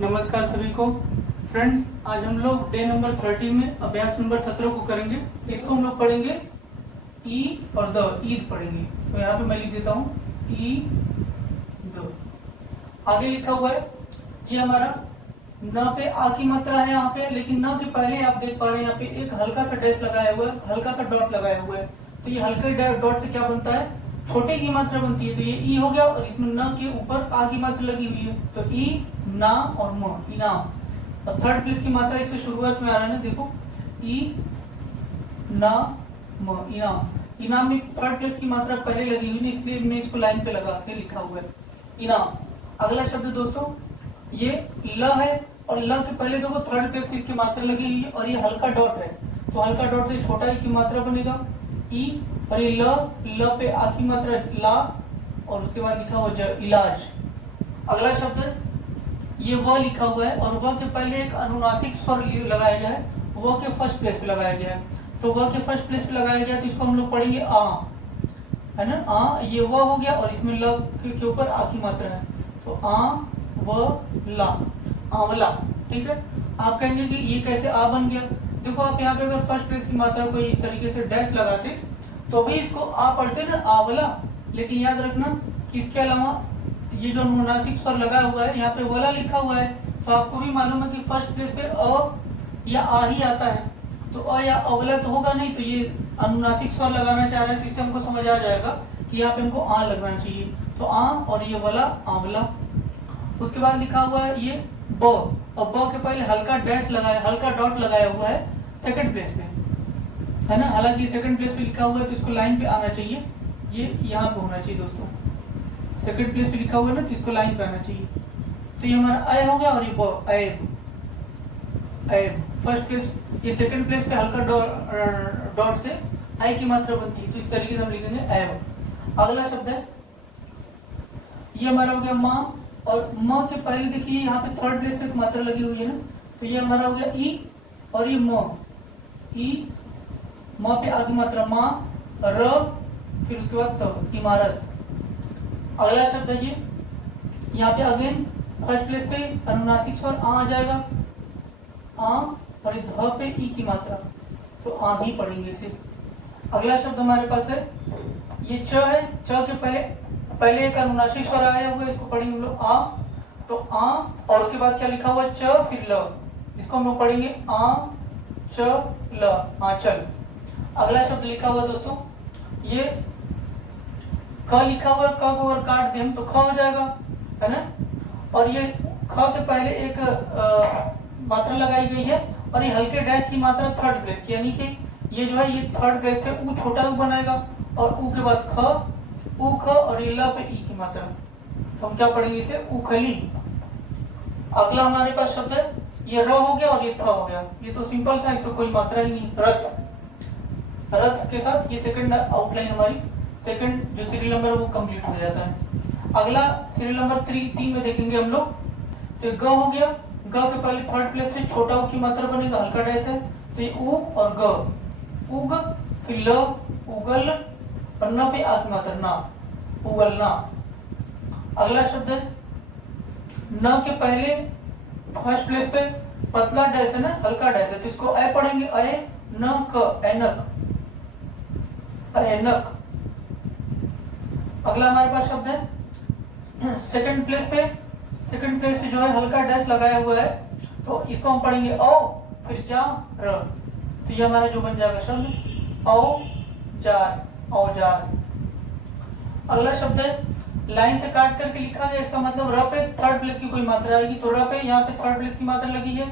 नमस्कार सभी को। फ्रेंड्स, आज हम लोग डे नंबर 30 में अभ्यास नंबर 17 को करेंगे। इसको हम लोग पढ़ेंगे ई और द, ईद पढ़ेंगे। तो यहाँ पे मैं लिख देता हूँ ई द। आगे लिखा हुआ है ये हमारा न पे आ की मात्रा है यहाँ पे, लेकिन न के पहले आप देख पा रहे हैं यहाँ पे एक हल्का सा डैश लगाया हुआ है, हल्का सा डॉट लगाया हुआ है। तो ये हल्के डॉट से क्या बनता है, छोटे की मात्रा बनती है। तो ये ई हो गया और इसमें न के ऊपर आ की मात्रा लगी हुई है, तो ई, ना और म, इनाम। और थर्ड प्लेस की मात्रा इसके शुरुआत में आ रहा है ना, देखो ई, ना, म, इनाम। इनाम में थर्ड प्लेस की मात्रा पहले लगी हुई है, इसलिए मैं इसको लाइन पे लगा के लिखा हुआ है इनाम। अगला शब्द दोस्तों ये ल है, और ल के पहले देखो थर्ड प्लेस पे इसकी मात्रा लगी हुई है और ये हल्का डॉट है, तो हल्का डॉट से छोटा ई की मात्रा बनेगा ई, और ये ल पे आ की मात्रा ला, और उसके बाद लिखा हुआ ज, इलाज। अगला शब्द ये व लिखा हुआ है, और व के पहले एक अनुनासिक स्वर लगाया गया है, व के फर्स्ट प्लेस पे लगाया गया है। तो व के फर्स्ट प्लेस पे लगाया गया तो इसको हम लोग पढ़ेंगे आ, है ना। आ, ये व हो गया और इसमें ल के ऊपर आ की मात्रा है, तो आ व ला, आंवला। ठीक है, आप कहेंगे कि ये कैसे आ बन गया। देखो आप यहाँ पे अगर फर्स्ट प्लेस की मात्रा को इस तरीके से डैश लगाते तो भी इसको आ पढ़ते ना, आंवला। लेकिन याद रखना कि इसके अलावा ये जो अनुनासिक स्वर लगा हुआ है यहाँ पे वाला लिखा हुआ है, तो आपको भी मालूम है कि फर्स्ट प्लेस पे अ या आ ही आता है, तो अ या अवला तो होगा नहीं। तो ये अनुनासिक स्वर लगाना चाह रहे हैं, तो इससे हमको समझ आ जाएगा कि यहाँ पे हमको आ लगना चाहिए, तो आ, और ये वाला आंवला। उसके बाद लिखा हुआ है ये ब, और ब के पहले हल्का डैश लगाया, हल्का डॉट लगाया हुआ है सेकंड प्लेस पे, है ना। हालांकि सेकंड प्लेस पे लिखा हुआ है तो इसको लाइन पे आना चाहिए, ये यहाँ पे होना चाहिए दोस्तों। सेकंड प्लेस पे लिखा हुआ है ना, तो इसको लाइन पे आना चाहिए। तो ये हमारा अय हो गया, और ये ब, ऐब, ऐब। फर्स्ट प्लेस, ये सेकंड प्लेस पे हल्का डॉट से आई की मात्रा बनती है, तो इस तरीके से हम लिखेंगे ऐब। अगला शब्द है ये हमारा हो गया माँ, और म के पहले देखिए यहाँ पे थर्ड प्लेस पे एक मात्रा लगी हुई है ना, तो ये हमारा हो गया ई, और ये म, ई, म पे आगे मात्रा माँ, र, फिर उसके बाद त, इमारत। अगला शब्द है ये, यहाँ पे अगेन फर्स्ट प्लेस पे अनुनासिक स्वर आ जाएगा, आ, और ये ध पे ई की मात्रा, तो आंधी पढ़ेंगे इसे। अगला शब्द हमारे पास है ये च है, च के पहले एक अनुनासिक स्वर आया हुआ है, इसको पढ़ेंगे हम लोग आ, तो आ, और उसके बाद क्या लिखा हुआ है च, फिर ल, इसको हम लोग पढ़ेंगे आ च ल, आंचल। अगला शब्द लिखा हुआ दोस्तों ये क लिखा हुआ है, क को अगर काट दें तो ख हो जाएगा, है ना। और ये ख के पहले एक मात्रा लगाई गई है, और ये हल्के डैश की मात्रा थर्ड प्लेस की, यानी कि ये जो है ये थर्ड प्लेस पे ऊ, छोटा ऊ बनाएगा, और ऊ के बाद ख, ऊ ख, और ये ल पे ई की मात्रा, तो हम क्या पढ़ेंगे इसे, उखली। अगला हमारे पास शब्द है ये र हो गया और ये थ हो गया, ये तो सिंपल था, इसमें कोई मात्रा ही नहीं, रथ। रथ के साथ ये सेकंड आउटलाइन हमारी, सेकंड जो सीरियल नंबर है वो कंप्लीट हो जाता है। अगला सीरियल नंबर 3 में देखेंगे हम लोग, तो ग हो गया, ग के पहले थर्ड प्लेस पे छोटा ऊ की मात्रा बनेगा, हल्का डैश है, तो ये ऊ और ग, उग, फिर ल, उगल, और न पे आ की मात्रा ना, उगलना। अगला शब्द है न के पहले फर्स्ट प्लेस पे पतला डैश है ना, हल्का डैश है, तो इसको ए पढ़ेंगे, ए न क, ऐनक, ऐनक। अगला हमारे पास शब्द है सेकंड प्लेस पे जो है हल्का डैश लगाया हुआ है, तो इसको हम पढ़ेंगे औ, फिर जा, र, तो ये हमारा जो बन जाएगा शब्द औजार, औजार। अगला शब्द है लाइन से काट करके लिखा गया, इसका मतलब र पे थर्ड प्लेस की कोई मात्रा आएगी, तो र पे यहाँ पे थर्ड प्लेस की मात्रा लगी है,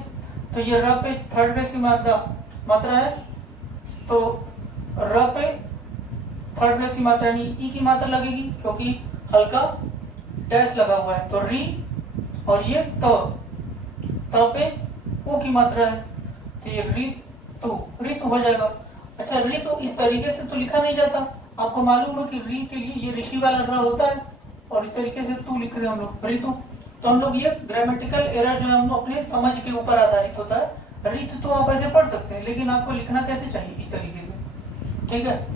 तो ये र पे थर्ड प्लेस की मात्रा है, तो र पे थर्ड प्लेस की मात्रा नहीं, ई की मात्रा लगेगी, क्योंकि हल्का डैश लगा हुआ है, तो री, और ये त पे ऊ की मात्रा है, तो ये ऋतु, ऋतु हो जाएगा। अच्छा, ऋतु इस तरीके से तो लिखा नहीं जाता, आपको मालूम है कि री के लिए ये ऋषि वाला र होता है, और इस तरीके से तू लिख रहे हैं हम लोग ऋतु। तो हम लोग ये ग्रामेटिकल एरर जो है हम अपने समझ के ऊपर आधारित होता है। ऋतु तो आप ऐसे पढ़ सकते हैं, लेकिन आपको लिखना कैसे चाहिए, इस तरीके से। ठीक है,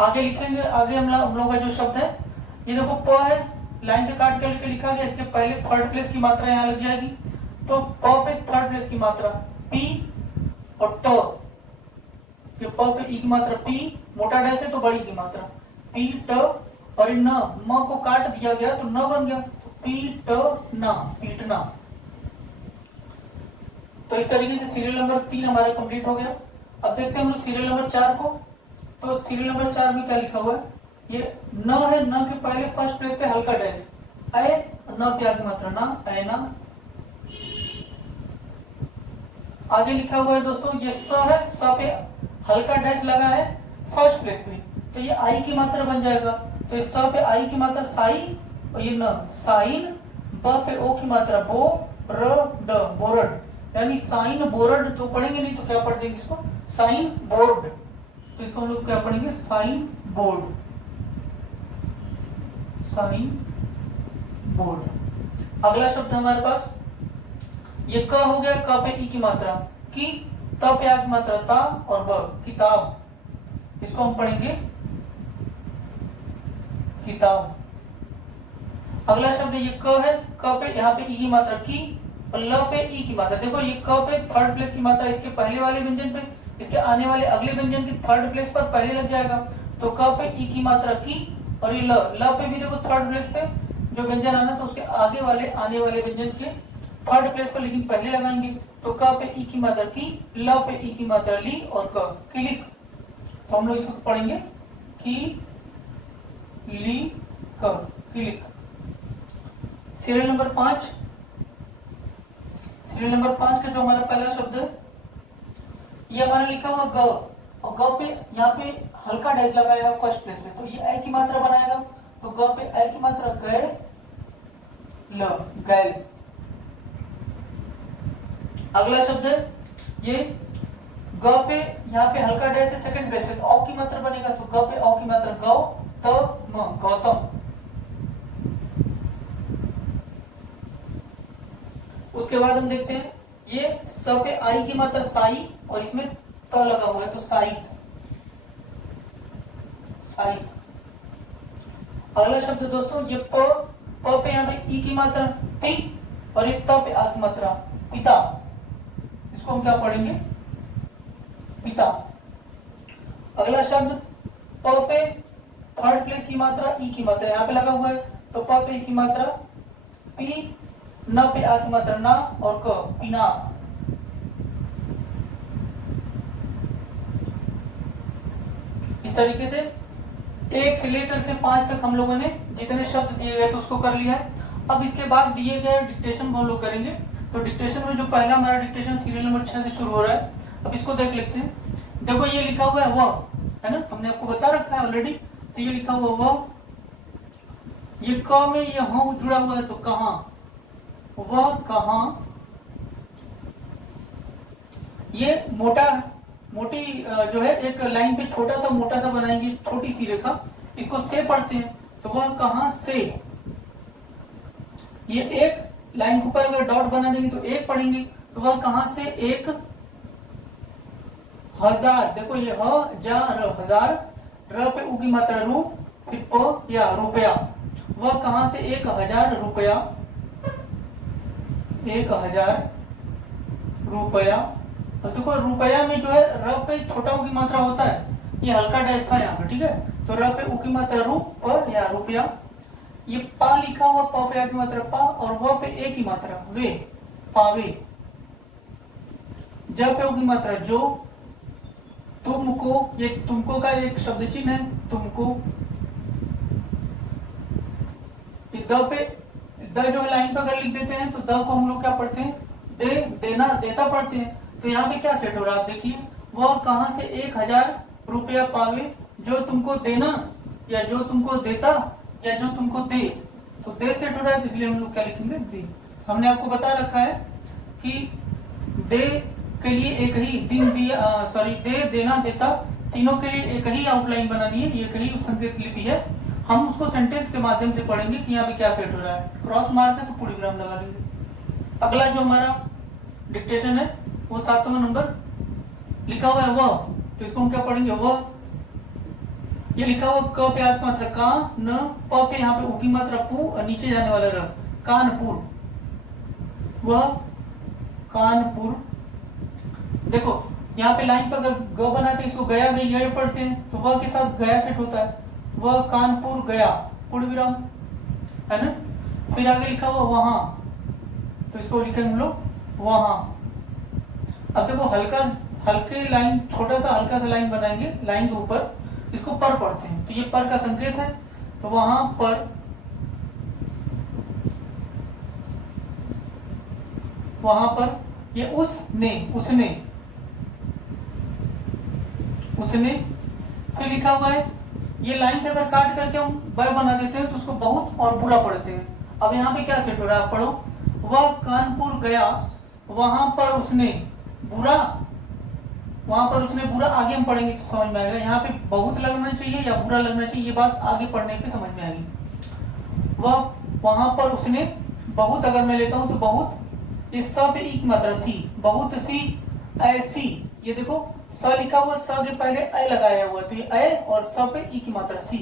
आगे लिखेंगे। आगे हम लोग का जो शब्द है ये देखो प है, लाइन से काट करके लिखा गया, इसके पहले थर्ड प्लेस की मात्रा यहाँ लग जाएगी, तो प पे थर्ड प्लेस की मात्रा पी और ट, ये प पे ई की मात्रा पी, मोटा डैश है तो बड़ी की मात्रा पी ट, और न म को काट दिया गया तो न बन गया, तो पी ट ना, पीटना। तो इस तरीके से सीरियल नंबर 3 हमारा कंप्लीट हो गया। अब देखते हैं हम लोग सीरियल नंबर 4 को। तो सीरियल नंबर 4 में क्या लिखा हुआ है, ये न है, न के पहले फर्स्ट प्लेस पे हल्का डैश, अय न पे आगे मात्रा ना, अय ना। आगे लिखा हुआ है दोस्तों ये स है, स पे हल्का डैश लगा है फर्स्ट प्लेस पे, तो ये आई की मात्रा बन जाएगा। तो इस स पे आई की मात्रा साई, और ये न साइन, ब पे ओ की मात्रा बो, र ड बोरड, यानी साइन बोरड। तो पढ़ेंगे नहीं तो क्या पढ़ देंगे इसको, साइन बोर्ड। तो इसको हम लोग क्या पढ़ेंगे, साइन बोर्ड, साइन बोर्ड। अगला शब्द हमारे पास ये क हो गया, क पे ई की मात्रा की, त पे आ की मात्रा ता, और ब किताब। इसको हम पढ़ेंगे किताब। अगला शब्द ये क है, क पे यहाँ पे ई की मात्रा की, और ल पे ई की मात्रा। देखो ये क पे थर्ड प्लेस की मात्रा इसके पहले वाले व्यंजन पे, इसके आने वाले अगले व्यंजन की थर्ड प्लेस पर पहले लग जाएगा। तो क पे ई की मात्रा की, और ये ल पे भी देखो थर्ड प्लेस पे जो व्यंजन आना था उसके आगे वाले आने वाले व्यंजन के थर्ड प्लेस पर लेकिन पहले लगाएंगे। तो क पे ई की मात्रा की, ल पे ई की मात्रा ली, और क क्लिक। तो हम लोग इसको पढ़ेंगे की ली क, click. Serial number 5, serial number 5 का जो हमारा पहला शब्द है ये हमारा लिखा हुआ ग, और ग पे यहाँ पे हल्का डैश लगाया है फर्स्ट प्लेस पे, तो ये आई की मात्रा बनाएगा। तो ग पे आई की मात्रा गए ल, गैल। अगला शब्द है ये ग पे यहाँ पे हल्का डैश है सेकंड प्लेस पे, तो औ की मात्रा बनेगा। तो ग पे औ की मात्रा गौ, त म, गौतम। उसके बाद हम देखते हैं ये स पे आई की मात्रा साई, और इसमें त लगा हुआ है तो साहित, साहित। अगला शब्द दोस्तों ये प पे यहाँ पे ई की मात्रा पी, और ये त पे आ की मात्रा पिता। इसको हम क्या पढ़ेंगे, पिता। अगला शब्द प पे थर्ड प्लेस की मात्रा ई की मात्रा यहाँ पे लगा हुआ है, तो प पे ई की मात्रा पी, न पे आ की मात्रा ना, और क पीना। इस तरीके से 1 से लेकर के 5 तक हम लोगों ने जितने शब्द दिए गए तो उसको कर लिया है। अब इसके बाद दिए गए डिक्टेशन हम लोग करेंगे। तो डिक्टेशन में जो पहला हमारा डिक्टेशन सीरियल नंबर 6 से शुरू हो रहा है, अब इसको देख लेते हैं। देखो ये लिखा हुआ है वह, है ना, हमने आपको बता रखा है ऑलरेडी। तो ये लिखा हुआ वह, ये क में ये ह जुड़ा हुआ है तो कहां, वह कहां। ये मोटी जो है एक लाइन पे छोटा सा मोटा सा बनाएंगे, छोटी सी रेखा, इसको से पढ़ते हैं। तो वह कहां से, ये एक लाइन के ऊपर अगर डॉट बना देंगे तो एक पढ़ेंगे। तो वह कहां से 1000। देखो ये ह जा र, हजार, र पे उ की मात्रा रू, फिर प या रुपया। वह कहां से 1000 रुपया, 1000 रुपया। तो देखो रुपया में जो है र पे छोटा उ की मात्रा होता है, ये हल्का डैश था यहाँ पे, ठीक है। तो र पे उ की मात्रा रू, प या रुपया। ये पा लिखा हुआ, प पे आ की मात्रा पा, और व पे ए की मात्रा वे, पावे। ज पे उ की मात्रा जो, तुमको, ये तुमको का एक शब्द चिन्ह है, तुमको। ये द पे, द जो लाइन पे अगर लिख देते हैं तो द को हम लोग क्या पढ़ते हैं, दे, देना, देता पढ़ते हैं। तो यहाँ पे क्या सेट हो रहा है आप देखिए, वह कहां से 1000 रुपया पावे, जो तुमको देना, या जो तुमको देता, या जो तुमको दे। तो दे सेट हो रहा है, तो इसलिए हम लोग क्या लिखेंगे, दे। हमने आपको बता रखा है कि दे के लिए एक ही दिन दिया, सॉरी, दे, देना, देता, तीनों के लिए एक ही आउटलाइन बनानी है, एक ही संकेत लिपि है। हम उसको सेंटेंस के माध्यम से पढ़ेंगे कि यहाँ पे क्या सेट हो रहा है। क्रॉस मार्क है तो पूरी विराम लगा लेंगे। अगला जो हमारा डिक्टेशन है वो 7वां नंबर लिखा हुआ है वह, तो इसको हम क्या पढ़ेंगे, वह। ये लिखा हुआ क पे आ की मात्रा का, न, प पे यहाँ पे उ की मात्रा पू, और नीचे जाने वाला र, कानपुर। वह कानपुर। देखो यहाँ पे लाइन पे अगर ग बनाते इसको गया गई ये पढ़ते हैं तो वह के साथ गया सेट होता है, वह कानपुर गया पूर्ण विराम, है ना। फिर आगे लिखा हुआ वहां, तो इसको लिखेंगे हम लोग वहां। अब देखो हल्के लाइन, छोटा सा हल्का सा लाइन बनाएंगे, लाइन के ऊपर इसको पर पढ़ते हैं तो ये पर का संकेत है, तो वहां पर, वहां पर ये उसने फिर लिखा हुआ है, ये लाइन से अगर काट करके हम ब बना देते हैं तो उसको बहुत और बुरा पढ़ते हैं। अब यहाँ पे क्या सेट हो रहा है, आप पढ़ो, वह कानपुर गया, वहां पर उसने बुरा, वहां पर उसने बुरा, आगे हम पढ़ेंगे तो समझ में आएगा। यहाँ पे बहुत लगना चाहिए या बुरा लगना चाहिए, ये बात आगे पढ़ने पे समझ में आएगी। वह वहां पर उसने बहुत, अगर मैं लेता हूं तो बहुत, ये स पे ई की मात्रा सी, बहुत सी ऐसी, ये देखो स लिखा हुआ, स के पहले ए लगाया हुआ, तो ये ए और स पे ई की मात्रा सी,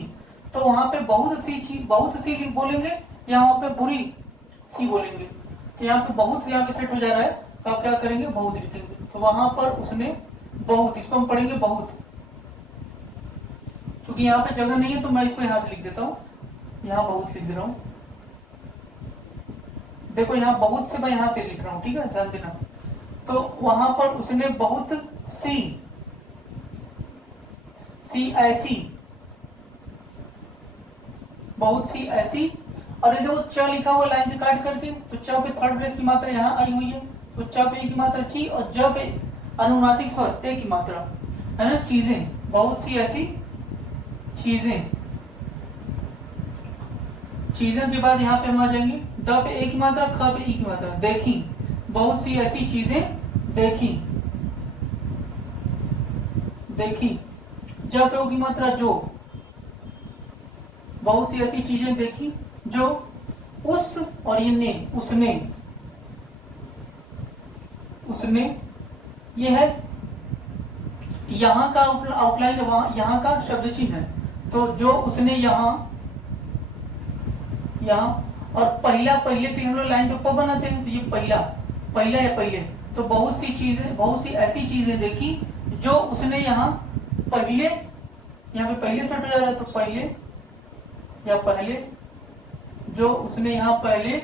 तो वहां पे बहुत सी बोलेंगे या वहां पे बुरी सी बोलेंगे, तो यहाँ पे बहुत यहाँ पे सेट हो जा रहा है, तो आप क्या करेंगे, बहुत लिखेंगे। तो वहां पर उसने बहुत, इसको हम पढ़ेंगे बहुत, क्योंकि यहाँ पे जगह नहीं है तो मैं इसको यहाँ से लिख देता हूँ, यहाँ बहुत लिख दे रहा हूँ। देखो यहाँ बहुत से मैं यहाँ से लिख रहा हूँ, ठीक है, ध्यान देना। तो वहां पर उसने बहुत सी ऐसी, बहुत सी ऐसी, और ये देखो च लिखा हुआ लाइन से काट करके, तो च पे थर्ड प्लेस की मात्रा यहाँ आई हुई है, तो च पे ए की मात्रा ची, और ज पे अनुनासिक स्वर ए की मात्रा, है ना, चीजें, बहुत सी ऐसी चीजें। चीजें के बाद यहाँ पे हम आ जाएंगे, द पे ए की मात्रा, ख पे ई की मात्रा, देखी, बहुत सी ऐसी चीजें देखी, ज पे ओ की मात्रा जो, बहुत सी ऐसी चीजें देखी जो उस, और ये ने, उसने ये है यहाँ का आउटलाइन, यहाँ का शब्द चिन्ह है, तो जो उसने यहाँ, और पहले के लिए हम लोग लाइन पे प बनाते हैं, तो ये पहला या पहले, तो बहुत सी ऐसी चीजें देखी जो उसने यहाँ पहले, यहाँ पे पहले सेट हो जा रहा है, तो पहले या पहले, जो उसने यहाँ पहले,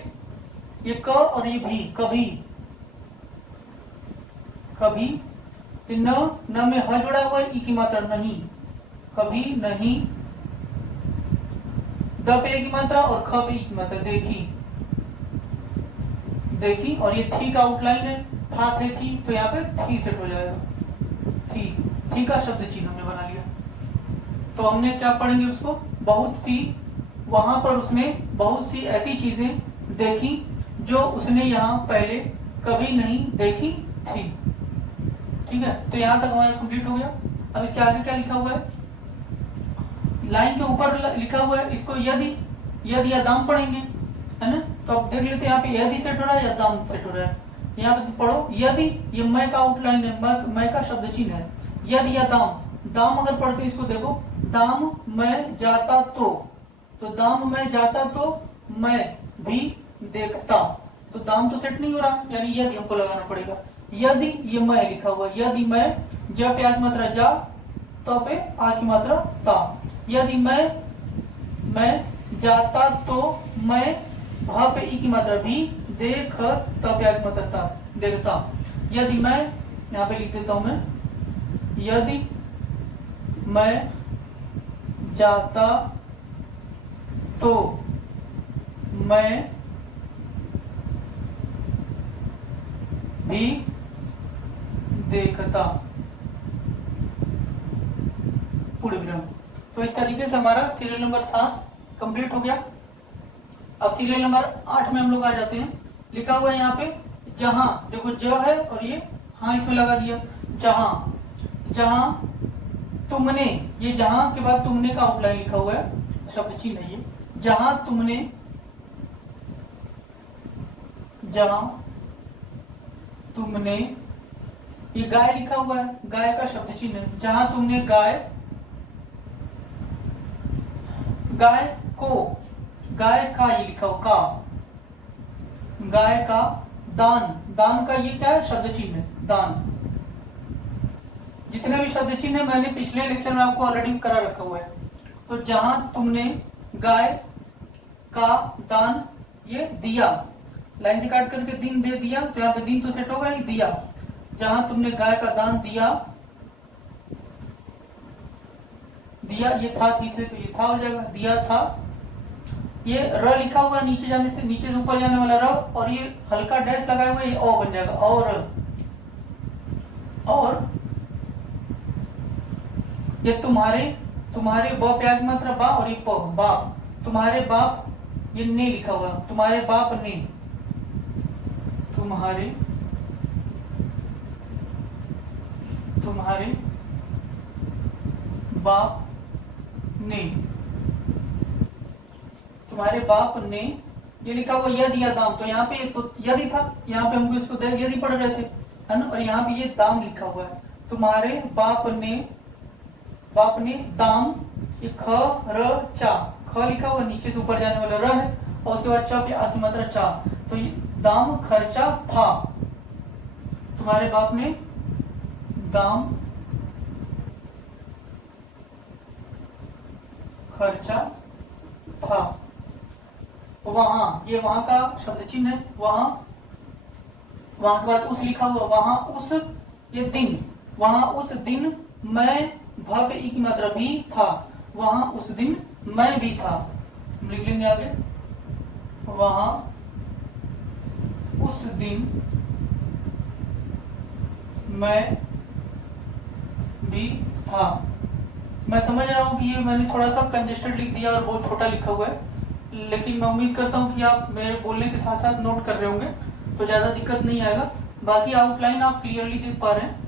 ये क और ये भी, कभी, न में ह जुड़ा हुआ है, ई की मात्रा नहीं, कभी नहीं, द पे ए की मात्रा और ख पे ई की मात्रा, देखी, और ये थी का आउटलाइन है, था थे थी, तो यहाँ पे थी सेट हो जाएगा, थी का शब्द चिन्ह हमने बना लिया। तो हमने क्या पढ़ेंगे उसको, बहुत सी, वहां पर उसने बहुत सी ऐसी चीजें देखी जो उसने यहाँ पहले कभी नहीं देखी थी, ठीक है। तो यहाँ तक हमारा कंप्लीट हो गया। अब इसके आगे क्या लिखा हुआ है, लाइन के ऊपर लिखा हुआ है, इसको यदि या दाम पढ़ेंगे, है ना। तो अब देख लेते हैं यहाँ पे यदि सेट हो रहा है या दाम सेट हो रहा है। यहाँ पे पढ़ो, यदि, ये मैं का आउटलाइन है, मैं का शब्द चिन्ह है, यदि या दाम अगर पढ़ते हैं, इसको देखो, दाम मैं जाता तो दाम मैं जाता तो मैं भी देखता, तो दाम तो सेट नहीं हो रहा, यानी यदि हमको लगाना पड़ेगा, यदि, ये मैं लिखा हुआ, यदि मैं, ज पे आ की मात्रा जा, तो पे आ की मात्रा ता, यदि मैं जाता तो मैं, भ पे ई की मात्रा भी, देख, त पे आ की मात्रा ता, देखता, यदि मैं, यहाँ पे लिख देता हूं मैं, यदि मैं जाता तो मैं भी देखता, पूर्ण विराम। तो इस तरीके से हमारा सीरियल नंबर 7 कंप्लीट हो गया। अब सीरियल नंबर 8 में हम लोग आ जाते हैं। लिखा हुआ है यहाँ पे जहां, देखो ज है और ये हाँ इसमें लगा दिया, जहां तुमने, ये जहां के बाद तुमने का आउटलाइन लिखा हुआ है, शब्द चिन्ह है ये, जहां तुमने, ये गाय लिखा हुआ है, गाय का शब्द चिन्ह है, जहां तुमने गाय का, ये लिखा हो का, गाय का दान, दान का ये क्या है, शब्द चिन्ह है, दान। जितने भी शब्द चिन्ह है मैंने पिछले लेक्चर में आपको ऑलरेडी करा रखा हुआ है। तो जहां तुमने गाय का दान ये दिया, लाइन से काट करके दिन दे दिया, तो यहाँ पे दिन तो सेट होगा नहीं, दिया। जहां तुमने गाय का दान दिया, दिया ये था थी से तो ये था हो जाएगा, दिया था। ये र लिखा हुआ नीचे जाने से, नीचे से ऊपर जाने वाला र, और ये हल्का डैश लगाया हुआ ये ओ बन जाएगा, और ये तुम्हारे, तुम्हारे ब पे आगे मात्रा बा, और ये प बाप, तुम्हारे बाप, ये ने लिखा हुआ, तुम्हारे बाप ने, तुम्हारे, तुम्हारे बाप ने, तुम्हारे बाप ने, ये लिखा हुआ यदि या दाम, तो यहाँ पे तो यदि था, यहाँ पे हम इसको यदि पढ़ रहे थे, है ना, और यहाँ पे ये दाम लिखा हुआ है, तुम्हारे बाप ने, बाप ने दाम, ये ख र चा, ख लिखा हुआ नीचे से ऊपर जाने वाला र है, और उसके बाद चा पे आ की मात्रा चा, तो ये दाम खर्चा था, तुम्हारे बाप ने दाम खर्चा था। वहां, ये वहां का शब्द चिन्ह है, वहां, वहां के बाद उस लिखा हुआ, वहां उस, ये दिन, वहां उस दिन मैं, भ पे ई की मात्रा भी था, वहां उस दिन मैं भी था, हम लिख लेंगे आगे, वहां उस दिन मैं भी था। मैं समझ रहा हूं कि ये मैंने थोड़ा सा कंजेस्टेड लिख दिया और बहुत छोटा लिखा हुआ है, लेकिन मैं उम्मीद करता हूं कि आप मेरे बोलने के साथ साथ नोट कर रहे होंगे, तो ज्यादा दिक्कत नहीं आएगा। बाकी आउटलाइन आप क्लियरली देख पा रहे हैं,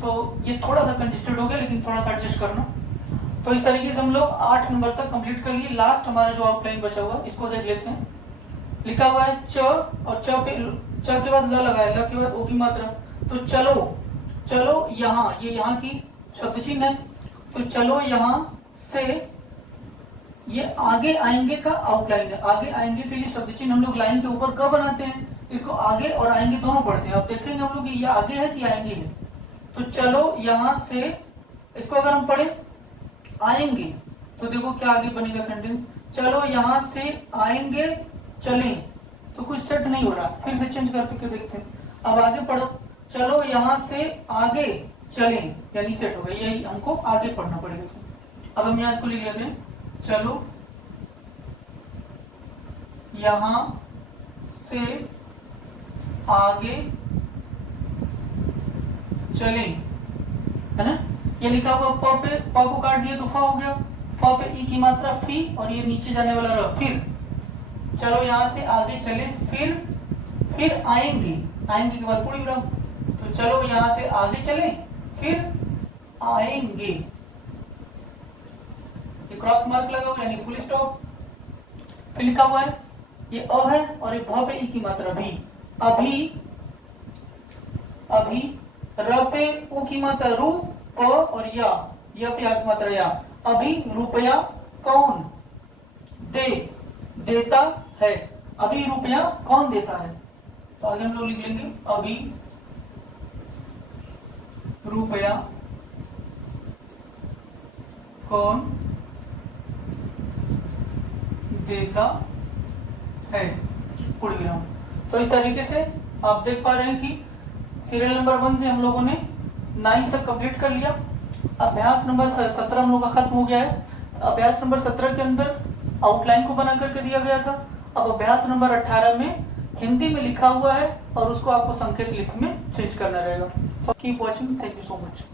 तो ये थोड़ा सा कंजेस्टेड हो गया, लेकिन थोड़ा सा एडजस्ट करना। तो इस तरीके से हम लोग 8 नंबर तक कंप्लीट कर लिए। लास्ट हमारा जो आउटलाइन बचा हुआ इसको देख लेते हैं। लिखा हुआ है च, और च पे, च के बाद ल लगाया, ल के बाद ओ की मात्रा, तो चलो, चलो यहाँ, ये यहाँ की शब्द चिन्ह है, तो चलो यहाँ से, ये आगे आएंगे का आउटलाइन है। आगे आएंगे के लिए शब्द चिन्ह हम लोग लाइन के ऊपर क बनाते हैं, इसको आगे और आएंगे दोनों पढ़ते हैं। अब देखेंगे हम लोग ये आगे है कि आएंगे है। तो चलो यहाँ से, इसको अगर हम पढ़े आएंगे, तो देखो क्या आगे बनेगा सेंटेंस, चलो यहाँ से आएंगे चलें, तो कुछ सेट नहीं हो रहा, फिर से चेंज करके देखते हैं। अब आगे पढ़ो, चलो यहाँ से आगे चलें, यानी सेट हो गया, यही हमको आगे पढ़ना पड़ेगा इसमें। अब हम यहाँ इसको लिख लेते हैं, चलो यहाँ से आगे चलें, है ना। ये लिखा हुआ प पे, प को काट दिया तो फ हो गया, फ पे ई की मात्रा फी, और ये नीचे जाने वाला र, फिर चलो यहाँ से आगे चले, फिर आएंगे, आएंगे के बाद पूर्ण विराम, तो चलो यहाँ से आगे चले फिर आएंगे, ये क्रॉस मार्क लगा हुआ यानी फुल स्टॉप। फिर लिखा हुआ है ये अ है, और ये भ पे ई की मात्रा भी, अभी, अभी, र पे उ की मात्रा रू, प और या, य पे आ की मात्रा या, अभी रुपया कौन दे, देता है, अभी रुपया कौन देता है, तो आगे हम लोग लिख लेंगे अभी रुपया कौन देता है, पूर्ण विराम। तो इस तरीके से आप देख पा रहे हैं कि सीरियल नंबर 1 से हम लोगों ने 9 तक कंप्लीट कर लिया। अभ्यास नंबर 17 हम लोग का खत्म हो गया है। अभ्यास नंबर 17 के अंदर आउटलाइन को बना करके दिया गया था। अब अभ्यास नंबर 18 में हिंदी में लिखा हुआ है, और उसको आपको संकेत लिपि में चेंज करना रहेगा। तो keep watching, thank you so much.